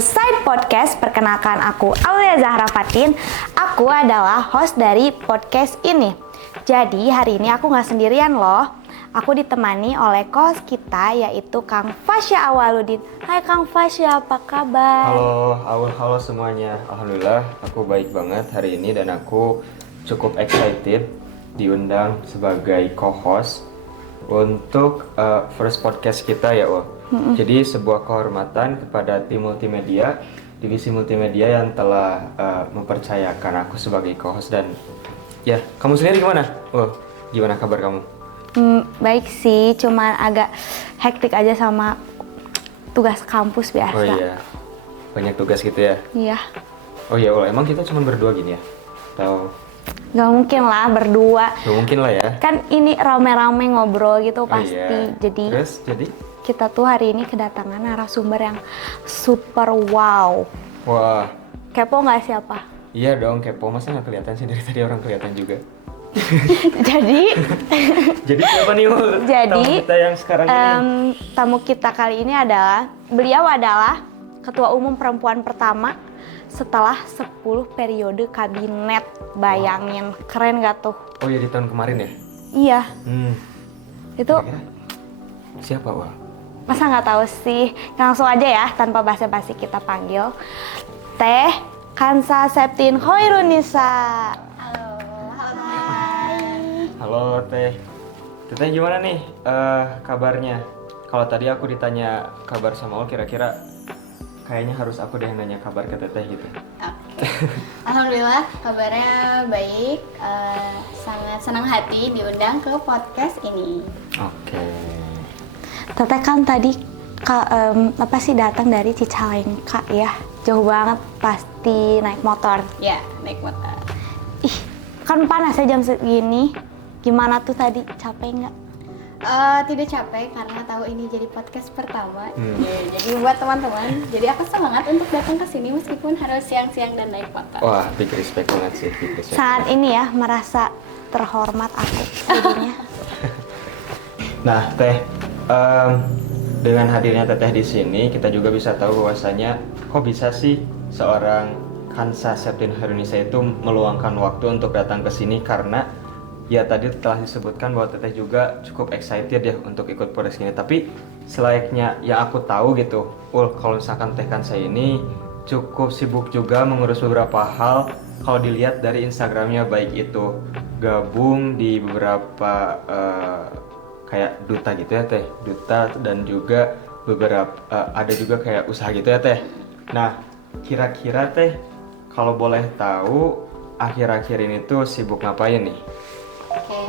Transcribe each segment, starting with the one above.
Side Podcast. Perkenalkan aku Aulia Zahra Fatin. Aku adalah host dari podcast ini. Jadi hari ini aku nggak sendirian loh. Aku ditemani oleh host kita yaitu Kang Fasya Awaludin. Hai Kang Fasya, apa kabar? Halo semuanya. Alhamdulillah aku baik banget hari ini dan aku cukup excited diundang sebagai co-host untuk first podcast kita ya Wah. Jadi sebuah kehormatan kepada tim multimedia, divisi multimedia yang telah mempercayakan aku sebagai co-host dan ya, kamu sendiri gimana? Gimana kabar kamu? Baik sih, cuman agak hektik aja sama tugas kampus biasa. Oh iya, banyak tugas gitu ya? Iya. Oh iya, emang kita cuma berdua gini ya? Atau? Gak mungkin lah berdua. Gak mungkin lah ya? Kan ini rame-rame ngobrol gitu pasti. Iya. Jadi? Kita tuh hari ini kedatangan narasumber yang super wow. Wah. Kepo nggak siapa? Iya dong, kepo. Masa nggak kelihatan sih? Dari tadi orang kelihatan juga. Jadi siapa nih? Jadi tamu kita yang sekarang ini? Tamu kita kali ini beliau adalah Ketua Umum Perempuan pertama setelah 10 periode kabinet. Bayangin, keren gak tuh? Oh iya, di tahun kemarin ya? Iya. Itu Kira-kira siapa, Wah? masa nggak tahu sih? Langsung aja ya, tanpa basa-basi kita panggil Teh Kansa Septin Hoirunisa. Halo Teh. Teteh gimana nih kabarnya? Kalau tadi aku ditanya kabar sama Ol, kira-kira kayaknya harus aku deh nanya kabar ke Teteh gitu. Oke. Alhamdulillah kabarnya baik. Sangat senang hati diundang ke podcast ini. Oke. Teteh kan tadi datang dari Cicalengka ya, jauh banget pasti naik motor. Ya, naik motor. Ih, kan panas ya jam segini. Gimana tuh tadi, capek nggak? Tidak capek karena tahu ini jadi podcast pertama. Jadi buat teman-teman, jadi aku semangat untuk datang ke sini meskipun harus siang-siang dan naik motor. Wah, big respect banget sih. Saat ini ya merasa terhormat aku jadinya. Nah, Teh, dengan hadirnya Teteh di sini, kita juga bisa tahu bahwasanya kok bisa sih seorang Kansa Septin Hoirunisa itu meluangkan waktu untuk datang ke sini karena ya tadi telah disebutkan bahwa Teteh juga cukup excited ya untuk ikut podcast ini. Tapi selayaknya yang aku tahu gitu, kalau misalkan Teh Kansa ini cukup sibuk juga mengurus beberapa hal. Kalau dilihat dari Instagramnya, baik itu gabung di beberapa kayak duta gitu ya Teh, duta, dan juga beberapa ada juga kayak usaha gitu ya Teh. Nah, kira-kira Teh kalau boleh tahu akhir-akhir ini tuh sibuk ngapain nih? Oke.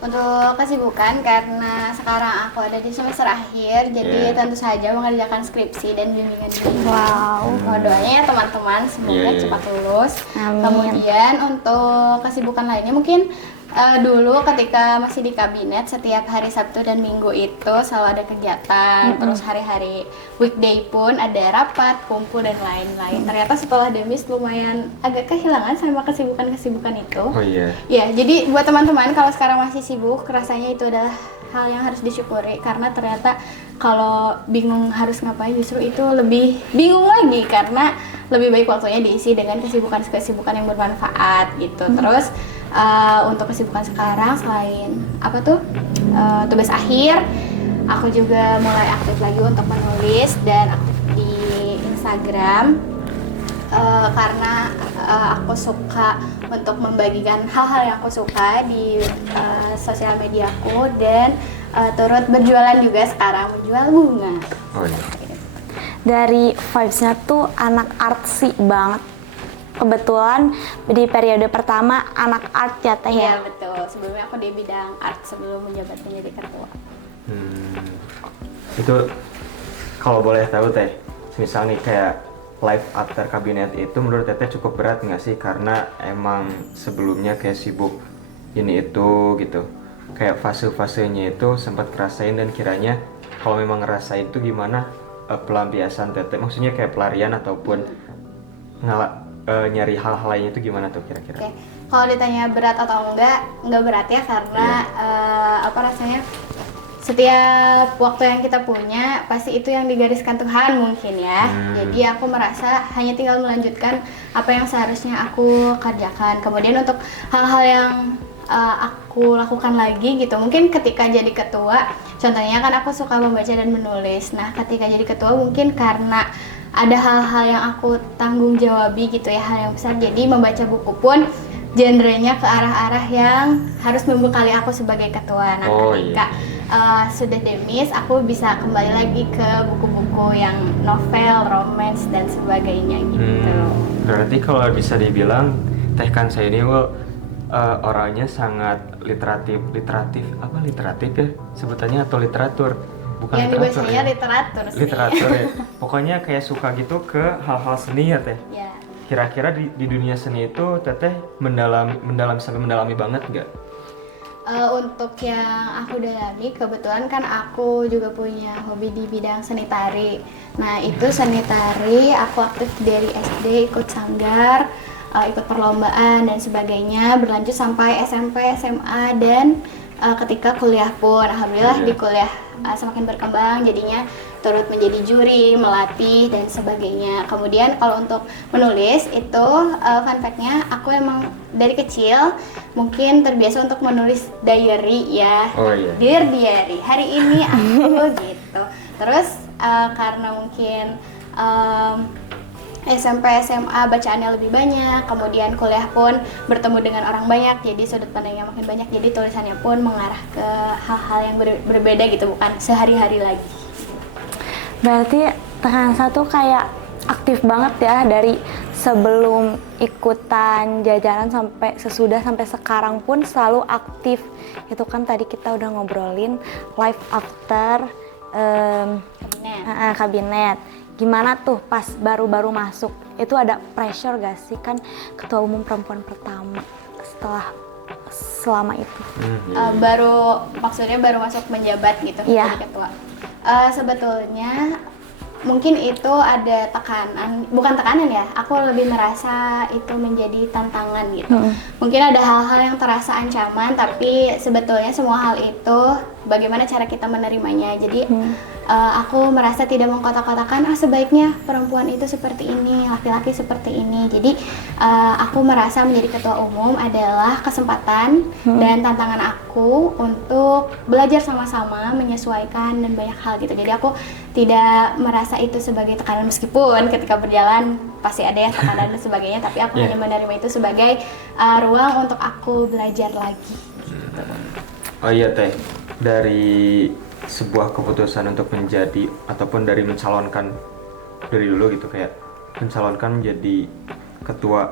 Untuk kesibukan karena sekarang aku ada di semester akhir, jadi tentu saja mengerjakan skripsi dan bimbingan. Wow. Doanya ya teman-teman semoga cepat lulus. Amin. Kemudian untuk kesibukan lainnya mungkin dulu ketika masih di kabinet setiap hari Sabtu dan Minggu itu selalu ada kegiatan. Terus hari-hari weekday pun ada rapat, kumpul dan lain-lain. Ternyata setelah demis lumayan agak kehilangan sama kesibukan-kesibukan itu. Oh iya. Ya, jadi buat teman-teman kalau sekarang masih sibuk, rasanya itu adalah hal yang harus disyukuri karena ternyata kalau bingung harus ngapain justru itu lebih bingung lagi karena lebih baik waktunya diisi dengan kesibukan-kesibukan yang bermanfaat gitu. Terus untuk kesibukan sekarang selain tugas akhir, aku juga mulai aktif lagi untuk menulis dan aktif di Instagram karena aku suka untuk membagikan hal-hal yang aku suka di sosial mediaku dan turut berjualan juga sekarang, menjual bunga. Oh iya. Dari vibes-nya tuh anak artsy banget. Kebetulan di periode pertama anak art ya Teh ya? Iya betul, sebelumnya aku di bidang art sebelum menjabat menjadi ketua. Itu kalau boleh tahu Teh, misal nih kayak life after kabinet itu menurut Teteh cukup berat nggak sih? Karena emang sebelumnya kayak sibuk ini itu gitu. Kayak fase-fasenya itu sempat kerasain dan kiranya kalau memang ngerasain itu gimana pelampiasan Teteh? Maksudnya kayak pelarian ataupun nyari hal-hal lainnya itu gimana tuh kira-kira? Oke. Kalau ditanya berat atau enggak berat ya karena rasanya setiap waktu yang kita punya pasti itu yang digariskan Tuhan mungkin ya. Jadi aku merasa hanya tinggal melanjutkan apa yang seharusnya aku kerjakan. Kemudian untuk hal-hal yang aku lakukan lagi gitu, mungkin ketika jadi ketua, contohnya kan aku suka membaca dan menulis. Nah ketika jadi ketua mungkin karena ada hal-hal yang aku tanggung jawabi gitu ya, hal yang besar, jadi membaca buku pun genrenya ke arah-arah yang harus membekali aku sebagai ketua. Nah ketika sudah demis, aku bisa kembali lagi ke buku-buku yang novel, romance dan sebagainya gitu. Berarti kalau bisa dibilang Teh Kansa ini orangnya sangat literatif ya sebutannya, atau literatur? Bukan yang literatur dibacanya literatur sih. Literatur ya. Pokoknya kayak suka gitu ke hal-hal seni ya Teh. Ya. Kira-kira di dunia seni itu Teteh sampai mendalami banget nggak? Untuk yang aku dalami, kebetulan kan aku juga punya hobi di bidang seni tari. Nah itu seni tari aku aktif dari SD, ikut sanggar, ikut perlombaan dan sebagainya, berlanjut sampai SMP, SMA, dan ketika kuliah pun alhamdulillah di kuliah semakin berkembang, jadinya turut menjadi juri, melatih dan sebagainya. Kemudian kalau untuk menulis itu fun fact-nya aku emang dari kecil mungkin terbiasa untuk menulis diary ya. Dear diary, hari ini aku gitu. Terus karena mungkin SMP, SMA bacaannya lebih banyak, kemudian kuliah pun bertemu dengan orang banyak, jadi sudut pandangnya makin banyak, jadi tulisannya pun mengarah ke hal-hal yang berbeda gitu, bukan sehari-hari lagi. Berarti Teh Kansa tuh kayak aktif banget ya, dari sebelum ikutan jajaran sampai sesudah sampai sekarang pun selalu aktif. Itu kan tadi kita udah ngobrolin life after kabinet. Gimana tuh pas baru-baru masuk? Itu ada pressure gak sih, kan ketua umum perempuan pertama selama itu? Maksudnya baru masuk menjabat gitu, Iya. jadi ketua. Sebetulnya mungkin itu ada tekanan, bukan tekanan ya, aku lebih merasa itu menjadi tantangan gitu. Mungkin ada hal-hal yang terasa ancaman, tapi sebetulnya semua hal itu bagaimana cara kita menerimanya. Jadi aku merasa tidak mengkotak-kotakan, sebaiknya perempuan itu seperti ini, laki-laki seperti ini. Jadi aku merasa menjadi ketua umum adalah kesempatan dan tantangan aku untuk belajar sama-sama, menyesuaikan dan banyak hal gitu. Jadi aku tidak merasa itu sebagai tekanan, meskipun ketika berjalan pasti ada ya tekanan dan sebagainya, tapi aku hanya menerima itu sebagai ruang untuk aku belajar lagi gitu. Oh iya Teh, dari sebuah keputusan untuk menjadi ataupun dari mencalonkan dari dulu gitu, kayak mencalonkan menjadi ketua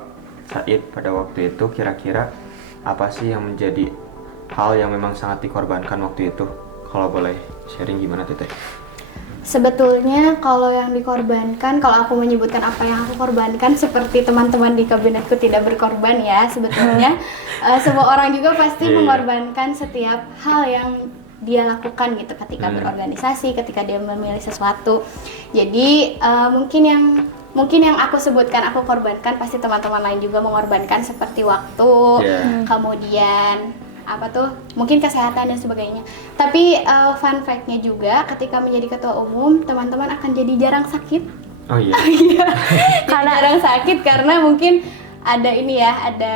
Said pada waktu itu, kira-kira apa sih yang menjadi hal yang memang sangat dikorbankan waktu itu? Kalau boleh sharing gimana Teteh? Sebetulnya kalau yang dikorbankan, kalau aku menyebutkan apa yang aku korbankan, seperti teman-teman di kabinetku tidak berkorban ya sebetulnya. Semua orang juga pasti mengorbankan setiap hal yang dia lakukan gitu ketika berorganisasi, ketika dia memilih sesuatu. Jadi mungkin yang aku sebutkan aku korbankan, pasti teman-teman lain juga mengorbankan, seperti waktu, kemudian mungkin kesehatan dan sebagainya. Tapi fun fact-nya juga, ketika menjadi ketua umum, teman-teman akan jadi jarang sakit. Oh iya. Karena jarang sakit karena mungkin ada ada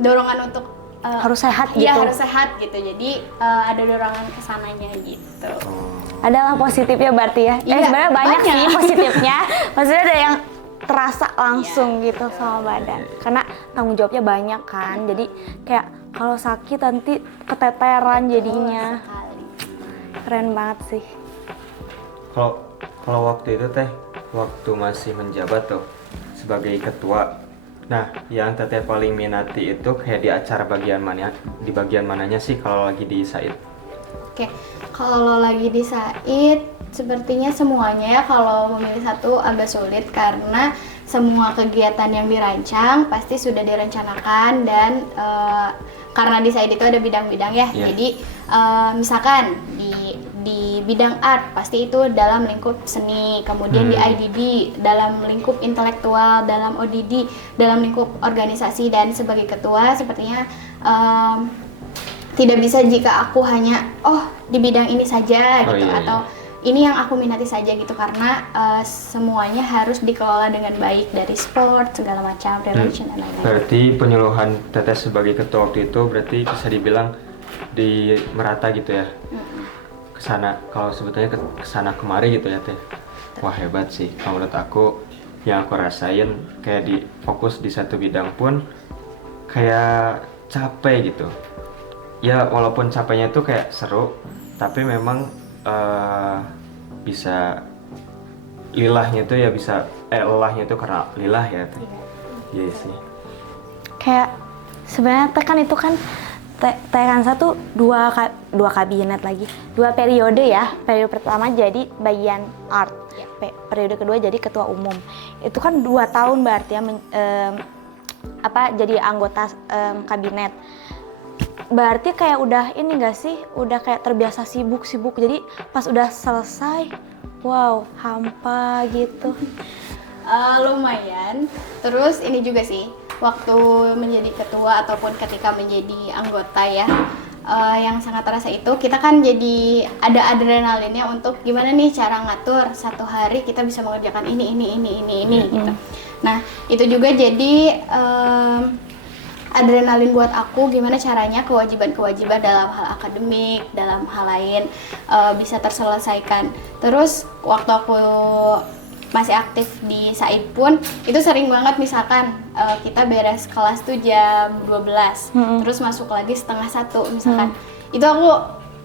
dorongan untuk harus sehat gitu. Iya, harus sehat gitu. Jadi ada dorongan kesananya gitu. Adalah positifnya berarti ya. Iya, sebenarnya banyak sih positifnya. Maksudnya ada yang terasa langsung gitu sama badan. Karena tanggung jawabnya banyak kan. Jadi kayak kalau sakit nanti keteteran jadinya. Keren banget sih. Kalau waktu itu Teh, waktu masih menjabat tuh sebagai ketua, nah yang Teteh paling minati itu kayak di acara bagian mananya sih kalau lagi di Said? Oke, kalau lagi di Said sepertinya semuanya ya. Kalau memilih satu agak sulit karena semua kegiatan yang dirancang pasti sudah direncanakan, dan karena di Said itu ada bidang-bidang ya. Jadi misalkan di bidang art pasti itu dalam lingkup seni, kemudian di IDD dalam lingkup intelektual, dalam ODD dalam lingkup organisasi, dan sebagai ketua sepertinya tidak bisa jika aku hanya di bidang ini saja gitu iya. atau ini yang aku minati saja gitu, karena semuanya harus dikelola dengan baik dari sport segala macam, relation dan lain-lain. Berarti penyuluhan Teteh sebagai ketua waktu itu berarti bisa dibilang di merata gitu ya. Kesana, kalau sebetulnya kesana kemari gitu ya Teh. Wah hebat sih. Kalau menurut aku yang aku rasain kayak di fokus di satu bidang pun kayak capek gitu. Ya walaupun capeknya itu kayak seru, tapi memang bisa lilahnya itu ya bisa lelahnya itu karena lilah ya Teh. Iya sih. Kayak sebenarnya teh kan itu kan teh kan satu dua kabinet lagi, 2 periode ya. Periode pertama jadi bagian art, periode kedua jadi ketua umum. Itu kan 2 tahun berarti ya jadi anggota kabinet. Berarti kayak udah ini gak sih, udah kayak terbiasa sibuk-sibuk, jadi pas udah selesai wow hampa gitu. Lumayan. Terus ini juga sih, waktu menjadi ketua ataupun ketika menjadi anggota ya, yang sangat terasa itu kita kan jadi ada adrenalinnya untuk gimana nih cara ngatur satu hari kita bisa mengerjakan ini gitu. Nah itu juga jadi adrenalin buat aku, gimana caranya kewajiban-kewajiban dalam hal akademik, dalam hal lain bisa terselesaikan. Terus waktu aku masih aktif di Said pun itu sering banget, misalkan kita beres kelas tuh jam 12, terus masuk lagi setengah 1 misalkan. Itu aku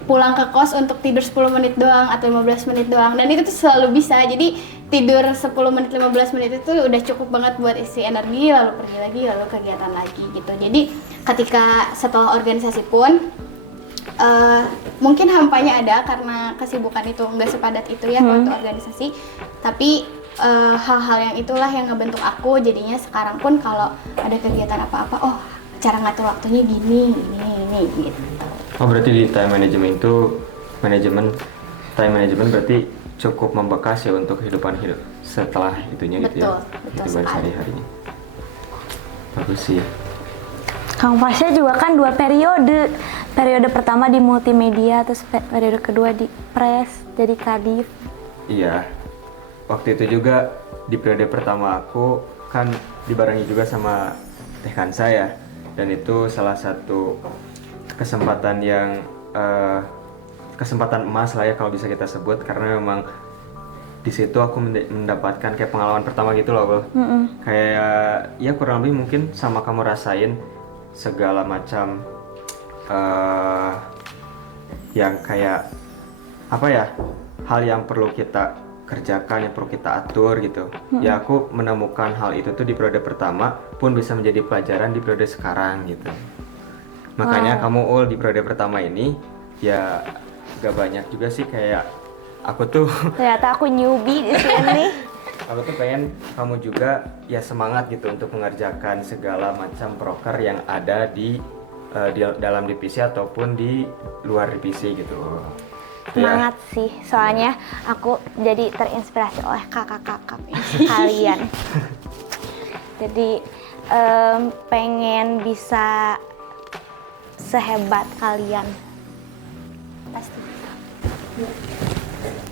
pulang ke kos untuk tidur 10 menit doang atau 15 menit doang, dan itu tuh selalu bisa. Jadi tidur 10 menit 15 menit itu udah cukup banget buat isi energi, lalu pergi lagi, lalu kegiatan lagi gitu. Jadi ketika setelah organisasi pun mungkin hampanya ada karena kesibukan itu nggak sepadat itu ya waktu organisasi, tapi hal-hal yang itulah yang ngebentuk aku. Jadinya sekarang pun kalau ada kegiatan apa-apa, cara ngatur waktunya gini gitu. Oh berarti di time management itu time management berarti cukup membekas ya untuk kehidupan setelah itunya gitu ya. Betul Kehidupan sekali. sehari-harinya. Bagus sih. Kang Fasya juga kan 2 periode. Periode pertama di multimedia, terus periode kedua di press, jadi kadif. Iya. Waktu itu juga di periode pertama aku kan dibarengi juga sama Teh Kansa ya. Dan itu salah satu kesempatan yang kesempatan emas lah ya kalau bisa kita sebut, karena memang di situ aku mendapatkan kayak pengalaman pertama gitu loh, Bel. Kayak ya kurang lebih mungkin sama kamu rasain segala macam yang kayak apa ya, hal yang perlu kita kerjakan, yang perlu kita atur gitu. Ya aku menemukan hal itu tuh di periode pertama pun bisa menjadi pelajaran di periode sekarang gitu. Makanya kamu di periode pertama ini ya gak banyak juga sih, kayak aku tuh Ternyata aku newbie di sini. aku tuh pengen kamu juga ya semangat gitu untuk mengerjakan segala macam proker yang ada di dalam divisi ataupun di luar divisi gitu. Semangat sih, soalnya aku jadi terinspirasi oleh kakak-kakak kalian. Jadi pengen bisa sehebat kalian. Pasti.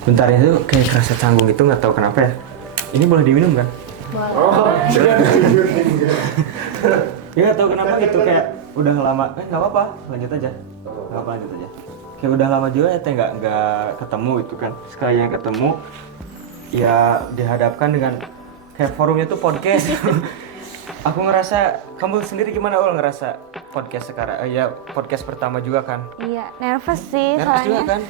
Bentar, itu kayak kerasa canggung gitu, nggak tahu kenapa ya. Ini boleh diminum kan? Boleh. Ya nggak tahu kenapa gitu, kayak udah lama. Nggak apa-apa, lanjut aja. Nggak apa, lanjut aja. Kayak udah lama juga ya Teh nggak ketemu gitu kan. Sekalinya ketemu, ya dihadapkan dengan kayak forumnya tuh podcast. Aku ngerasa, kamu sendiri gimana ngerasa podcast sekarang? Ya podcast pertama juga kan? Iya, nervous sih Nervous soalnya. juga kan?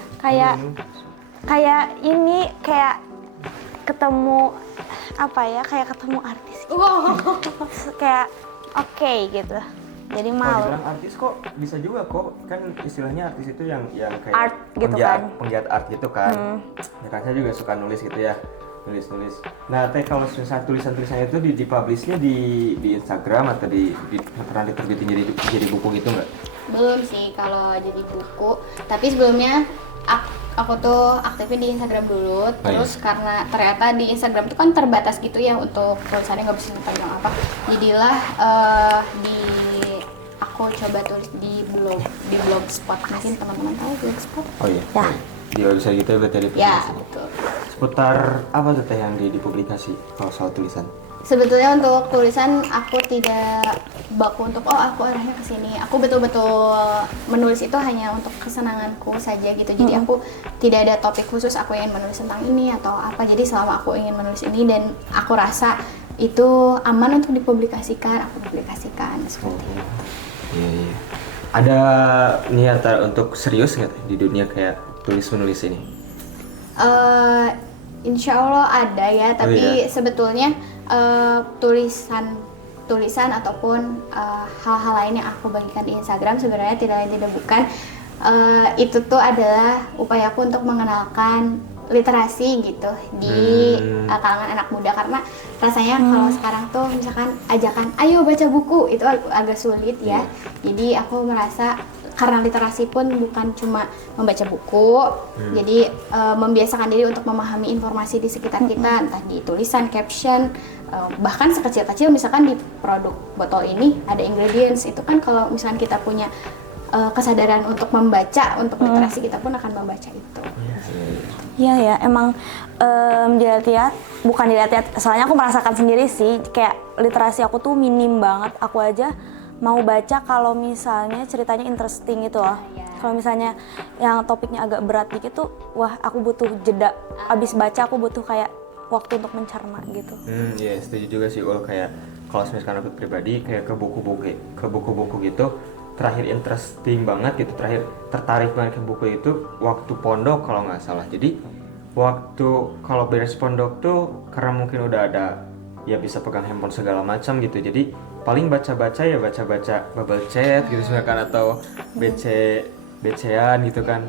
Kayak ini kayak ketemu apa ya? Kayak ketemu artis. Gitu. Kayak oke gitu. Jadi Kalau malu. dibilang artis kok bisa juga kok, kan istilahnya artis itu yang kayak Art gitu kan. penggiat art gitu kan. Ya kan saya juga suka nulis gitu ya, nulis. Nah Teh, kalau misalnya tulisan-tulisannya itu dipublishnya di Instagram atau pernah diterbitin jadi buku gitu nggak? Belum sih kalau jadi buku, tapi sebelumnya aku tuh aktifin di Instagram dulu. Terus karena ternyata di Instagram tuh kan terbatas gitu ya untuk tulisannya, nggak bisa panjang apa, jadilah di aku coba tulis di blogspot. Mungkin teman-teman tahu blogspot? Oh iya. Ya. Di website gitu berarti ada Ya, publikasi. betul. Seputar apa tuh teh yang dipublikasi kalau soal tulisan? Sebetulnya untuk tulisan aku tidak baku untuk aku arahnya ke sini. Aku betul-betul menulis itu hanya untuk kesenanganku saja gitu. Jadi aku tidak ada topik khusus aku ingin menulis tentang ini atau apa. Jadi selama aku ingin menulis ini dan aku rasa itu aman untuk dipublikasikan, aku publikasikan seperti itu. Iya iya. Ada niat untuk serius nggak teh di dunia kayak tulis menulis ini? Insya Allah ada ya, tapi iya? sebetulnya tulisan ataupun hal-hal lain yang aku bagikan di Instagram sebenarnya tidak lain tidak bukan itu tuh adalah upayaku untuk mengenalkan literasi gitu di kalangan anak muda, karena rasanya kalau sekarang tuh misalkan ajakan ayo baca buku itu agak sulit ya. Jadi aku merasa karena literasi pun bukan cuma membaca buku, jadi membiasakan diri untuk memahami informasi di sekitar kita, entah di tulisan, caption, bahkan sekecil-kecil misalkan di produk botol ini ada ingredients, itu kan kalau misalkan kita punya kesadaran untuk membaca, untuk literasi kita pun akan membaca itu. Iya ya, emang dilihat-lihat, bukan dilihat-lihat, soalnya aku merasakan sendiri sih, kayak literasi aku tuh minim banget. Aku aja mau baca kalau misalnya ceritanya interesting gitu loh. Kalau misalnya yang topiknya agak berat dikit tuh, wah aku butuh jeda. Abis baca aku butuh kayak waktu untuk mencerna gitu. Iya setuju juga sih Ul, kayak kalau misalkan aku pribadi kayak ke buku-buku gitu, terakhir interesting banget gitu, terakhir tertarik banget ke buku itu waktu pondok kalau nggak salah. Jadi waktu kalau beres pondok tuh karena mungkin udah ada ya bisa pegang handphone segala macam gitu, jadi paling baca-baca bubble chat gitu misalkan, atau BC-an gitu kan.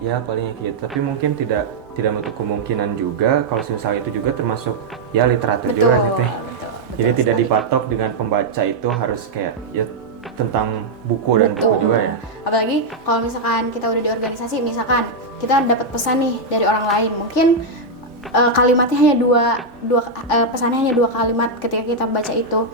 Ya paling kayak gitu, tapi mungkin tidak menutup kemungkinan juga kalau misalnya itu juga termasuk ya literatur juga gitu ya. Jadi tidak dipatok dengan pembaca itu harus kayak ya tentang buku dan buku juga ya. Apalagi kalau misalkan kita udah di organisasi, misalkan kita dapat pesan nih dari orang lain, mungkin kalimatnya hanya pesannya hanya 2 kalimat. Ketika kita baca itu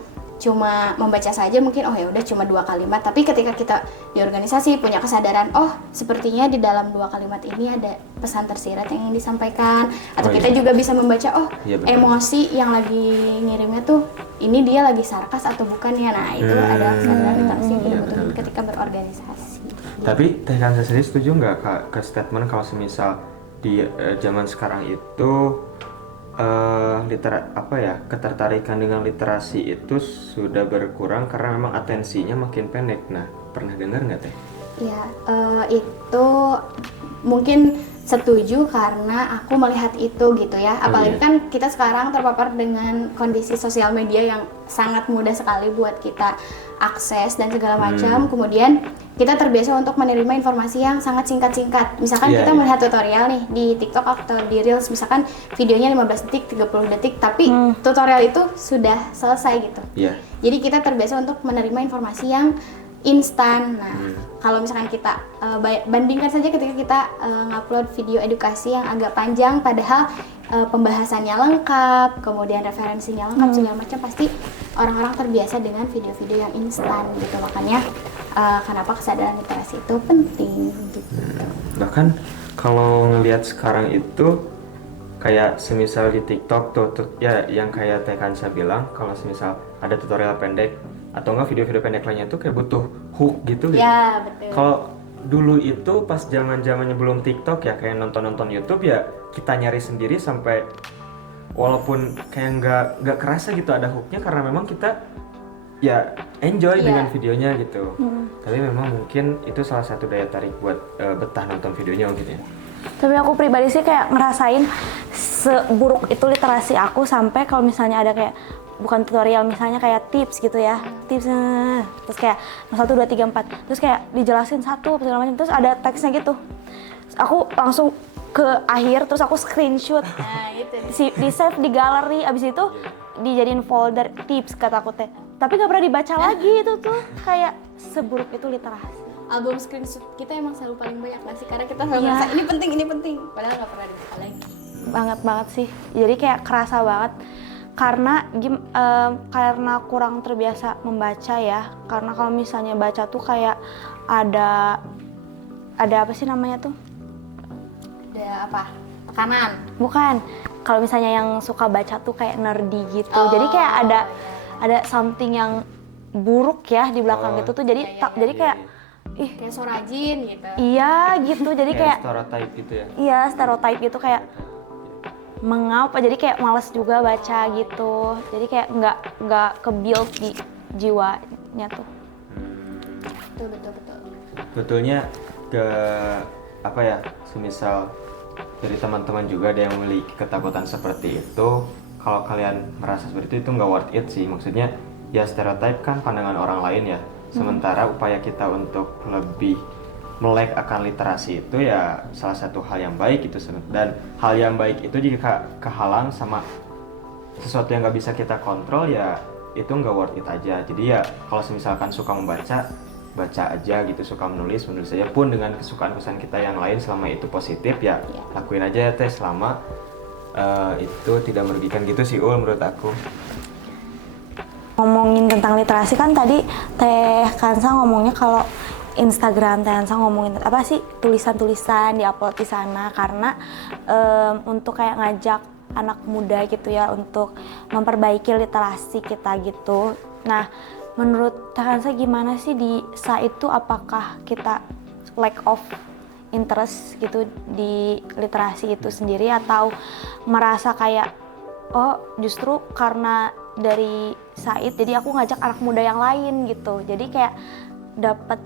cuma membaca saja mungkin ya udah cuma 2 kalimat, tapi ketika kita di organisasi punya kesadaran sepertinya di dalam 2 kalimat ini ada pesan tersirat yang ingin disampaikan, atau kita juga bisa membaca emosi yang lagi ngirimnya tuh ini dia lagi sarkas atau bukan ya. Nah itu ada kesadaran literasi yang betul-betul ketika berorganisasi. Tapi Teh Kansa sendiri setuju nggak Kak ke statement kalau semisal di zaman sekarang itu ketertarikan dengan literasi itu sudah berkurang karena memang atensinya makin pendek. Nah, pernah dengar nggak Teh? Ya, itu mungkin setuju karena aku melihat itu gitu ya. Apalagi kan kita sekarang terpapar dengan kondisi sosial media yang sangat mudah sekali buat kita akses dan segala macam. Kemudian kita terbiasa untuk menerima informasi yang sangat singkat-singkat. Misalkan kita melihat tutorial nih di TikTok atau di Reels, misalkan videonya 15 detik, 30 detik, tapi tutorial itu sudah selesai gitu. Jadi kita terbiasa untuk menerima informasi yang instan. Nah, kalau misalkan kita bandingkan saja ketika kita ngupload video edukasi yang agak panjang, padahal pembahasannya lengkap, kemudian referensinya lengkap segala macam, pasti orang-orang terbiasa dengan video-video yang instan gitu. Makanya kenapa kesadaran literasi itu penting gitu. Bahkan kalau ngelihat sekarang itu kayak semisal di TikTok tuh ya yang kayak Teh Kansa bilang, kalau semisal ada tutorial pendek atau enggak video-video pendek lainnya tuh kayak butuh hook gitu. Ya, betul. Kalau dulu itu pas zaman-zamannya belum TikTok ya kayak nonton YouTube ya kita nyari sendiri sampai walaupun kayak nggak kerasa gitu ada hooknya karena memang kita ya enjoy dengan videonya gitu. Tapi memang mungkin itu salah satu daya tarik buat betah nonton videonya gitu ya. Tapi aku pribadi sih kayak ngerasain seburuk itu literasi aku sampai kalau misalnya ada kayak bukan tutorial, misalnya kayak tips gitu ya, tips terus kayak 1, 2, 3, 4 terus kayak dijelasin satu segala macam, terus ada teksnya gitu, aku langsung ke akhir terus aku screenshot, di save di galeri, abis itu dijadiin folder tips kata aku teh, tapi nggak pernah dibaca lagi. Itu tuh kayak seburuk itu literasi. Album screenshot kita emang selalu paling banyak nggak sih, karena kita selalu merasa ini penting padahal nggak pernah dibaca lagi. Banget sih, jadi kayak kerasa banget karena kurang terbiasa membaca ya. Karena kalau misalnya baca tuh kayak ada apa sih namanya tuh? Ada apa? Tekanan. Bukan. Kalau misalnya yang suka baca tuh kayak nerdy gitu. Oh, Jadi kayak iya. ada something yang buruk ya di belakang itu tuh. Jadi iya, jadi kayak ih, Kayak so rajin gitu. iya gitu. Jadi kayak stereotype gitu ya. iya, stereotype gitu kayak mengapa, jadi kayak males juga baca gitu. Jadi kayak nggak ke-build di jiwanya tuh. Betul. Betulnya ke apa ya, semisal dari teman-teman juga ada yang memiliki ketakutan seperti itu, kalau kalian merasa seperti itu nggak worth it sih. Maksudnya ya stereotype kan pandangan orang lain ya, sementara upaya kita untuk lebih melek akan literasi itu ya salah satu hal yang baik itu, dan hal yang baik itu jika kehalang sama sesuatu yang nggak bisa kita kontrol ya itu nggak worth it aja. Jadi ya kalau misalkan suka membaca, baca aja gitu, suka menulis aja pun dengan kesukaan-kesukaan kita yang lain, selama itu positif ya lakuin aja ya teh, selama itu tidak merugikan gitu sih menurut aku. Ngomongin tentang literasi kan tadi Teh Kansa ngomongnya kalau Instagram Teh Kansa ngomongin apa sih, tulisan-tulisan diupload di sana karena untuk kayak ngajak anak muda gitu ya untuk memperbaiki literasi kita gitu. Nah, menurut Teh Kansa gimana sih di saat itu, apakah kita lack of interest gitu di literasi itu sendiri, atau merasa kayak oh justru karena dari Said jadi aku ngajak anak muda yang lain gitu, jadi kayak dapat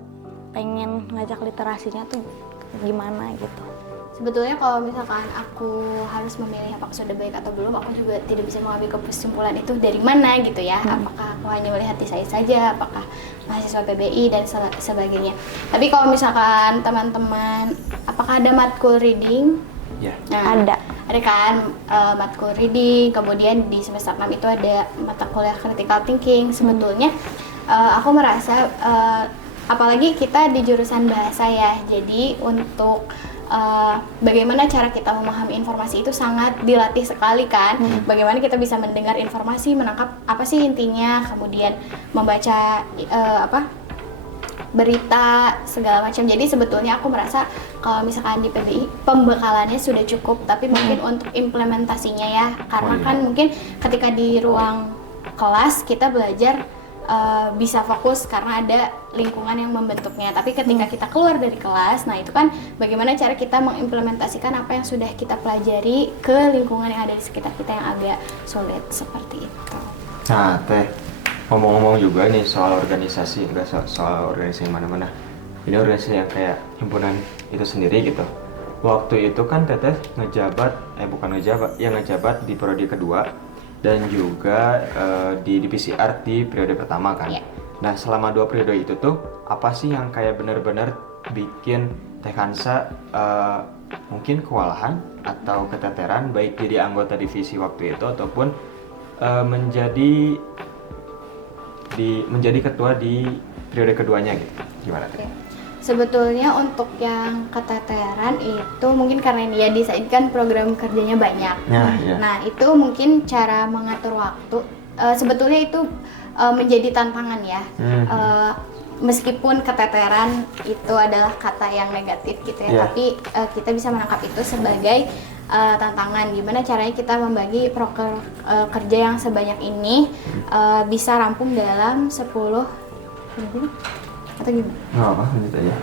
pengen ngajak literasinya tuh gimana gitu. Sebetulnya kalau misalkan aku harus memilih apakah sudah baik atau belum, aku juga tidak bisa mengambil kesimpulan itu dari mana gitu ya. Apakah aku hanya melihat di saya saja, apakah mahasiswa PBI dan sebagainya. Tapi kalau misalkan teman-teman, apakah ada matkul reading? Ya. Nah, Ada kan matkul reading, kemudian di semester 6 itu ada mata kuliah critical thinking. Sebetulnya aku merasa apalagi kita di jurusan bahasa ya, jadi untuk bagaimana cara kita memahami informasi itu sangat dilatih sekali kan. Bagaimana kita bisa mendengar informasi, menangkap apa sih intinya, kemudian membaca berita segala macam. Jadi sebetulnya aku merasa kalau misalkan di PBI pembekalannya sudah cukup, tapi mungkin untuk implementasinya ya, karena kan mungkin ketika di ruang kelas kita belajar bisa fokus karena ada lingkungan yang membentuknya. Tapi ketika kita keluar dari kelas, nah itu kan bagaimana cara kita mengimplementasikan apa yang sudah kita pelajari ke lingkungan yang ada di sekitar kita yang agak sulit seperti itu. Nah teh, ngomong-ngomong juga nih soal organisasi, enggak soal organisasi mana-mana. Ini organisasi yang kayak himpunan itu sendiri gitu. Waktu itu kan teteh ngejabat di periode kedua, dan juga di divisi art di periode pertama kan. Nah selama 2 periode itu tuh apa sih yang kayak benar-benar bikin Teh Kansa mungkin kewalahan atau keteteran, baik jadi anggota divisi waktu itu ataupun menjadi ketua di periode keduanya gitu. Gimana Teh? Sebetulnya untuk yang keteteran itu mungkin karena dia disajikan program kerjanya banyak. Nah itu mungkin cara mengatur waktu. Sebetulnya itu menjadi tantangan ya. Meskipun keteteran itu adalah kata yang negatif gitu ya, tapi kita bisa menangkap itu sebagai tantangan. Gimana caranya kita membagi proker kerja yang sebanyak ini bisa rampung dalam 10 minggu atau gimana? Gitu aja.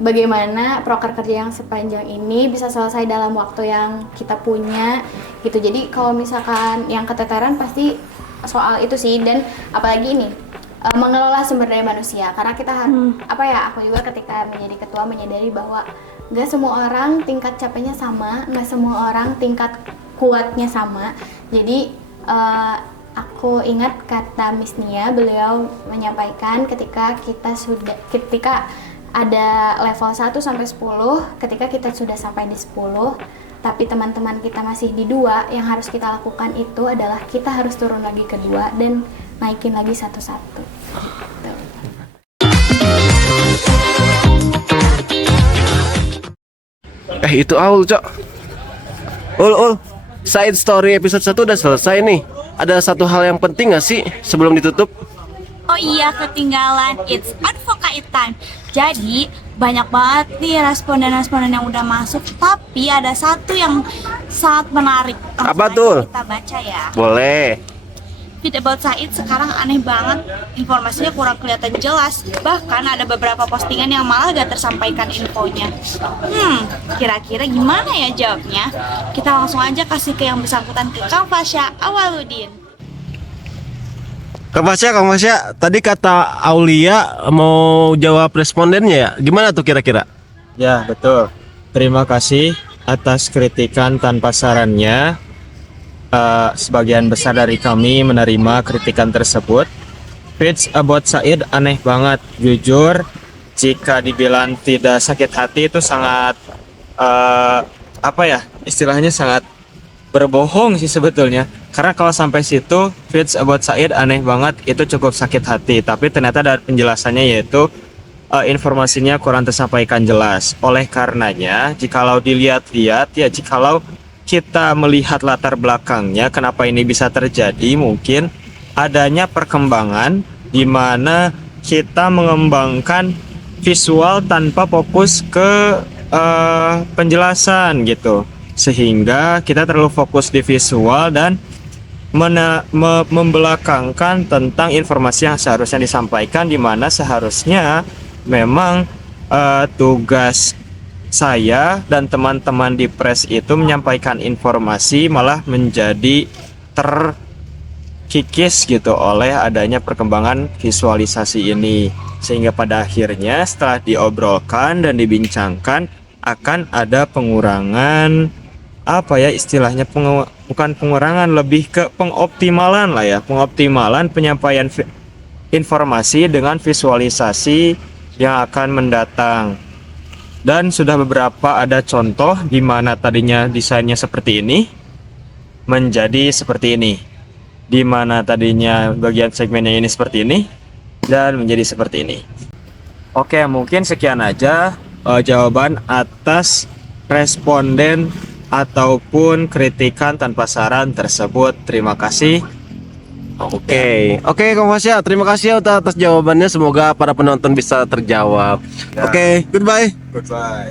Bagaimana proker kerja yang sepanjang ini bisa selesai dalam waktu yang kita punya gitu. Jadi kalau misalkan yang keteteran pasti soal itu sih, dan apalagi ini mengelola sumber daya manusia, karena kita aku juga ketika menjadi ketua menyadari bahwa nggak semua orang tingkat capeknya sama, nggak semua orang tingkat kuatnya sama. Jadi aku ingat kata Miss Nia, beliau menyampaikan ketika ada level 1 sampai 10, ketika kita sudah sampai di 10, tapi teman-teman kita masih di 2, yang harus kita lakukan itu adalah kita harus turun lagi ke 2 dan naikin lagi satu-satu. Itu Aul, Cok. Ul. Side Story episode 1 udah selesai nih. Ada satu hal yang penting gak sih sebelum ditutup? Oh iya, ketinggalan. It's advocate time. Jadi, banyak banget nih responden-responden yang udah masuk. Tapi ada satu yang sangat menarik. Langsung Apa aja tuh? Kita baca ya. Boleh. Feed about Said sekarang aneh banget. Informasinya kurang kelihatan jelas. Bahkan ada beberapa postingan yang malah gak tersampaikan infonya. Kira-kira gimana ya jawabnya? Kita langsung aja kasih ke yang bersangkutan, ke Kang Fasya Awaludin. Kang Fasya, tadi kata Aulia mau jawab respondennya ya. Gimana tuh kira-kira? Ya, betul. Terima kasih atas kritikan tanpa sarannya. Sebagian besar dari kami menerima kritikan tersebut. Feeds about Said aneh banget. Jujur, jika dibilang tidak sakit hati itu sangat istilahnya sangat berbohong sih sebetulnya. Karena kalau sampai situ feeds about Said aneh banget itu cukup sakit hati. Tapi ternyata dari penjelasannya yaitu informasinya kurang tersampaikan jelas. Oleh karenanya, jikalau dilihat-lihat ya, jikalau kita melihat latar belakangnya kenapa ini bisa terjadi, mungkin adanya perkembangan di mana kita mengembangkan visual tanpa fokus ke penjelasan gitu, sehingga kita terlalu fokus di visual dan membelakangkan tentang informasi yang seharusnya disampaikan, di mana seharusnya memang tugas saya dan teman-teman di press itu menyampaikan informasi, malah menjadi terkikis gitu oleh adanya perkembangan visualisasi ini, sehingga pada akhirnya setelah diobrolkan dan dibincangkan akan ada pengurangan istilahnya bukan pengurangan, lebih ke pengoptimalan lah ya, pengoptimalan penyampaian informasi dengan visualisasi yang akan mendatang. Dan sudah beberapa ada contoh di mana tadinya desainnya seperti ini menjadi seperti ini, di mana tadinya bagian segmennya ini seperti ini dan menjadi seperti ini. Oke, mungkin sekian aja jawaban atas responden ataupun kritikan tanpa saran tersebut. Terima kasih. Oke, Kang Fasya, terima kasih ya atas jawabannya. Semoga para penonton bisa terjawab. Oke, goodbye. Goodbye.